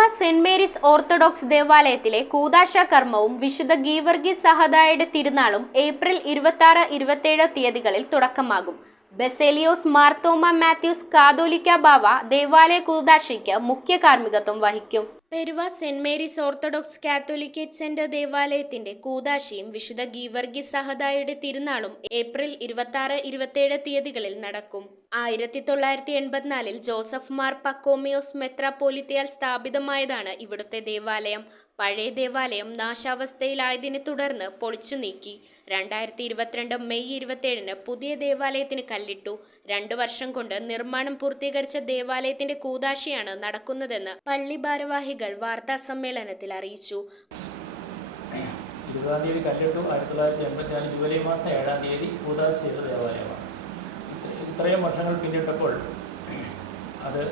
Peruva saint Mary's orthodox ദേവാലയത്തിലെ കൂദാശ കർമ്മവും വിശുദ്ധ ഗീവർഗീസ് സഹദായുടെ തിരുനാളും ഏപ്രിൽ 26-27 തീയതികളിൽ തുടക്കമാകും. ബസേലിയോസ് മാർത്തോമ മാത്യൂസ് കാതോലിക്ക ബാവ ദേവാലയ കൂദാശയ്ക്ക് മുഖ്യ കാർമ്മികത്വം വഹിക്കും. Peruva saint Mary's orthodox Catholicate centre ദേവാലയത്തിന്റെ കൂദാശയും വിശുദ്ധ ഗീവർഗീസ് സഹദായുടെ തിരുനാളും ഏപ്രിൽ 26-27 തീയതികളിൽ നടക്കും. 1984 ജോസഫ് മാർ പക്കോമിയോസ് മെത്രാപ്പോലിത്തയാൽ സ്ഥാപിതമായതാണ് ഇവിടുത്തെ ദേവാലയം. പഴയ ദേവാലയം നാശാവസ്ഥയിലായതിനെ തുടർന്ന് പൊളിച്ചു നീക്കി. 2022 മെയ് 27 പുതിയ ദേവാലയത്തിന് കല്ലിട്ടു. 2 വർഷം കൊണ്ട് നിർമ്മാണം പൂർത്തീകരിച്ച ദേവാലയത്തിന്റെ കൂദാശയാണ് നടക്കുന്നതെന്ന് പള്ളി ഭാരവാഹികൾ വാർത്താ സമ്മേളനത്തിൽ അറിയിച്ചു. 20-ാം തീയതി കല്ലിട്ടു. 1984 ജൂലൈ മാസം 7-ാം തീയതി കൂദാശ ചെയ്ത ദേവാലയമാണ്. ഇത്രയും വർഷങ്ങൾ പിന്നിട്ടപ്പോൾ അത്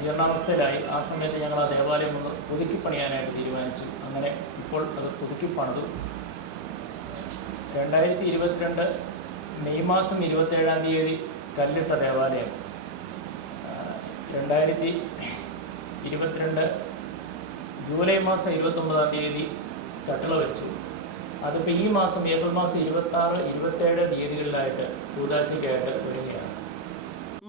ജീർണാവസ്ഥയിലായി. ആ സമയത്ത് ഞങ്ങൾ ആ ദേവാലയം ഒന്ന് പുതുക്കി പണിയാനായിട്ട് തീരുമാനിച്ചു. അങ്ങനെ ഇപ്പോൾ അത് പുതുക്കി പണിതു. 2022 മെയ് മാസം 27-ാം തീയതി കല്ലിട്ട ദേവാലയം 2022 ജൂലൈ മാസം 29-ാം തീയതി കട്ടിള വെച്ചു. അതിപ്പോൾ ഈ മാസം ഏപ്രിൽ മാസം 26-27 തീയതികളിലായിട്ട് കൂദാശയ്ക്കായിട്ട് വരികയാണ്.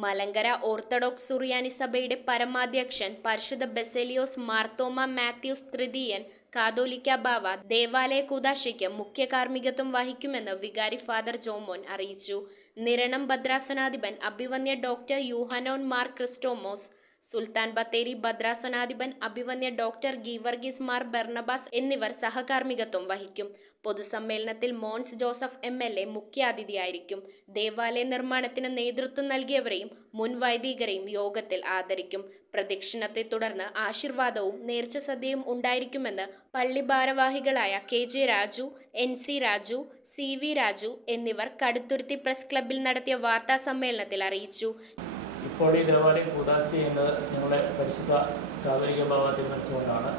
മലങ്കര ഓർത്തഡോക്സ് സുറിയാനി സഭയുടെ പരമാധ്യക്ഷൻ പരിശുദ്ധ ബസേലിയോസ് മാർത്തോമ മാത്യൂസ് തൃതീയൻ കാതോലിക്ക ബാവ ദേവാലയ കൂദാശയ്ക്ക് മുഖ്യ കാർമ്മികത്വം വഹിക്കുമെന്ന് വികാരി ഫാദർ ജോമോൻ അറിയിച്ചു. നിരണം ഭദ്രാസനാധിപൻ അഭിവന്യ ഡോക്ടർ യൂഹനോൻ മാർ ക്രിസ്റ്റോമോസ്, സുൽത്താൻ ബത്തേരി ഭദ്രാസനാധിപൻ അഭിവന്യ ഡോക്ടർ ഗീവർഗീസ് മാർ ബർണബാസ് എന്നിവർ സഹകാർമ്മികത്വം വഹിക്കും. പൊതുസമ്മേളനത്തിൽ മോൻസ് ജോസഫ് MLA മുഖ്യാതിഥിയായിരിക്കും. ദേവാലയ നിർമ്മാണത്തിന് നേതൃത്വം നൽകിയവരെയും മുൻ വൈദികരെയും യോഗത്തിൽ ആദരിക്കും. പ്രദക്ഷിണത്തെ തുടർന്ന് ആശീർവാദവും നേർച്ച സദ്യയും ഉണ്ടായിരിക്കുമെന്ന് പള്ളി ഭാരവാഹികളായ KJ Raju, NC Raju, CV Raju എന്നിവർ കടുത്തുരുത്തി പ്രസ് ക്ലബ്ബിൽ നടത്തിയ വാർത്താ സമ്മേളനത്തിൽ അറിയിച്ചു. ഇപ്പോൾ ഈ ദേവാലയം കൂദാശ ചെയ്യുന്നത് ഞങ്ങളുടെ പരിശുദ്ധ കാതോലിക്ക ബാവ തിരുമനസ്സുകൊണ്ടാണ്.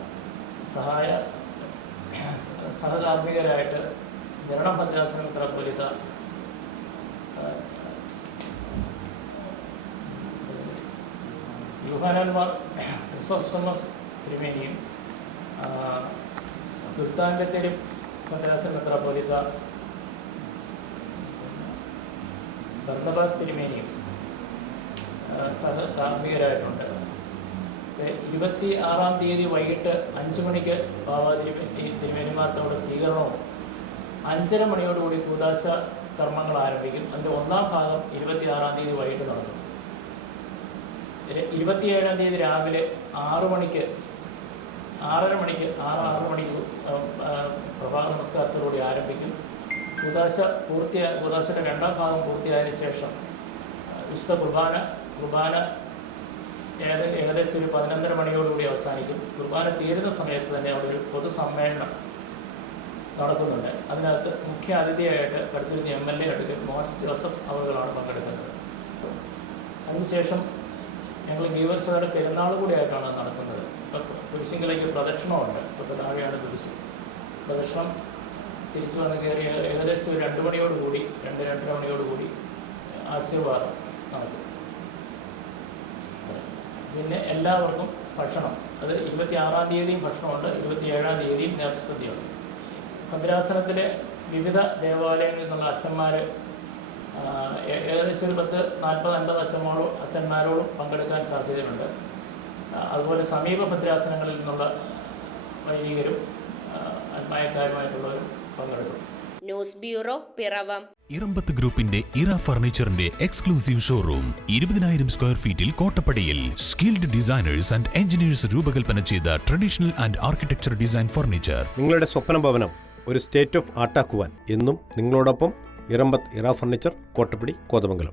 സഹകാർമ്മികരായിട്ട് നിരണം ഭദ്രാസന മെത്രാപ്പോലീത്ത യൂഹനോൻ മാർ ക്രിസോസ്റ്റമോസ് തിരുമേനിയും സുൽത്താൻ ബത്തേരി ഭദ്രാസന മെത്രാപ്പോലീത്ത ബർണബാസ് തിരുമേനിയും സഹകാർമ്മികരായിട്ടുണ്ട്. 26-ാം തീയതി വൈകിട്ട് 5 മണിക്ക് ബാവ തിരുമേനിമാർക്ക് അവിടെ സ്വീകരണവും 5:30 മണിയോടുകൂടി കൂദാശ കർമ്മങ്ങൾ ആരംഭിക്കും. അതിൻ്റെ 1-ാം ഭാഗം 26-ാം തീയതി വൈകിട്ട് നടത്തും. 27-ാം തീയതി രാവിലെ 6 മണിക്ക് 6:30 മണിക്ക് പ്രഭാത നമസ്കാരത്തോടുകൂടി ആരംഭിക്കും. കൂദാശയുടെ 2-ാം ഭാഗം പൂർത്തിയായതിനു ശേഷം വിശുദ്ധ കുർബാന ഏകദേശം ഒരു 11:30 മണിയോടുകൂടി അവസാനിക്കും. കുർബാന തീരുന്ന സമയത്ത് തന്നെ അവിടെ ഒരു പൊതുസമ്മേളനം നടക്കുന്നുണ്ട്. അതിനകത്ത് മുഖ്യ അതിഥിയായിട്ട് കടുത്തുരുത്തി MLA അഡ്വക്കേറ്റ് മോൻസ് ജോസഫ് അവരുകളാണ് പങ്കെടുക്കുന്നത്. അതിനുശേഷം ഞങ്ങൾ ഗീവർഗീസ് സഭയുടെ പെരുന്നാൾ കൂടിയായിട്ടാണ് നടത്തുന്നത്. ഇപ്പോൾ കുരിശിങ്കലേക്ക് പ്രദക്ഷിണമുണ്ട്. തൊട്ട് താഴെയാണ് കുരിശ്. പ്രദക്ഷിണം തിരിച്ചു വന്ന് കയറി ഏകദേശം ഒരു 2 മണിയോടുകൂടി 2-2:30 മണിയോടുകൂടി ആശീർവാദം നടക്കും. പിന്നെ എല്ലാവർക്കും ഭക്ഷണം, അത് 26-ാം തീയതിയും ഭക്ഷണമുണ്ട്, 27-ാം തീയതിയും നേർച്ച സദ്യയുണ്ട്. ഭദ്രാസനത്തിലെ വിവിധ ദേവാലയങ്ങളിൽ നിന്നുള്ള അച്ഛന്മാർ ഏകദേശം ഒരു 40-50 അച്ഛന്മാരോടും പങ്കെടുക്കാൻ സാധ്യതയുണ്ട്. അതുപോലെ സമീപ ഭദ്രാസനങ്ങളിൽ നിന്നുള്ള വൈദികരും ആത്മായക്കാരുമായിട്ടുള്ളവരും പങ്കെടുക്കും. News bureau, Piravom. ഇറമ്പത്ത് ഗ്രൂപ്പിന്റെ ഇറ ഫർണിച്ചറിന്റെ എക്സ്ക്ലൂസീവ് ഷോറൂം 20,000 സ്ക്വയർ ഫീറ്റിൽ കോട്ടപ്പടിയിൽ. സ്കിൽഡ് ഡിസൈനേഴ്സ് ആൻഡ് എഞ്ചിനീയേഴ്സ് രൂപകൽപ്പന ചെയ്ത traditional and architecture design furniture. നിങ്ങളുടെ സ്വപ്ന ഭവനം ഒരു സ്റ്റേറ്റ് ഓഫ് ആർട്ടാക്കുവാൻ എന്നും നിങ്ങളോടൊപ്പം ഇറമ്പത്ത് ഇറ ഫർണിച്ചർ, കോട്ടപ്പടി, കോതമംഗലം.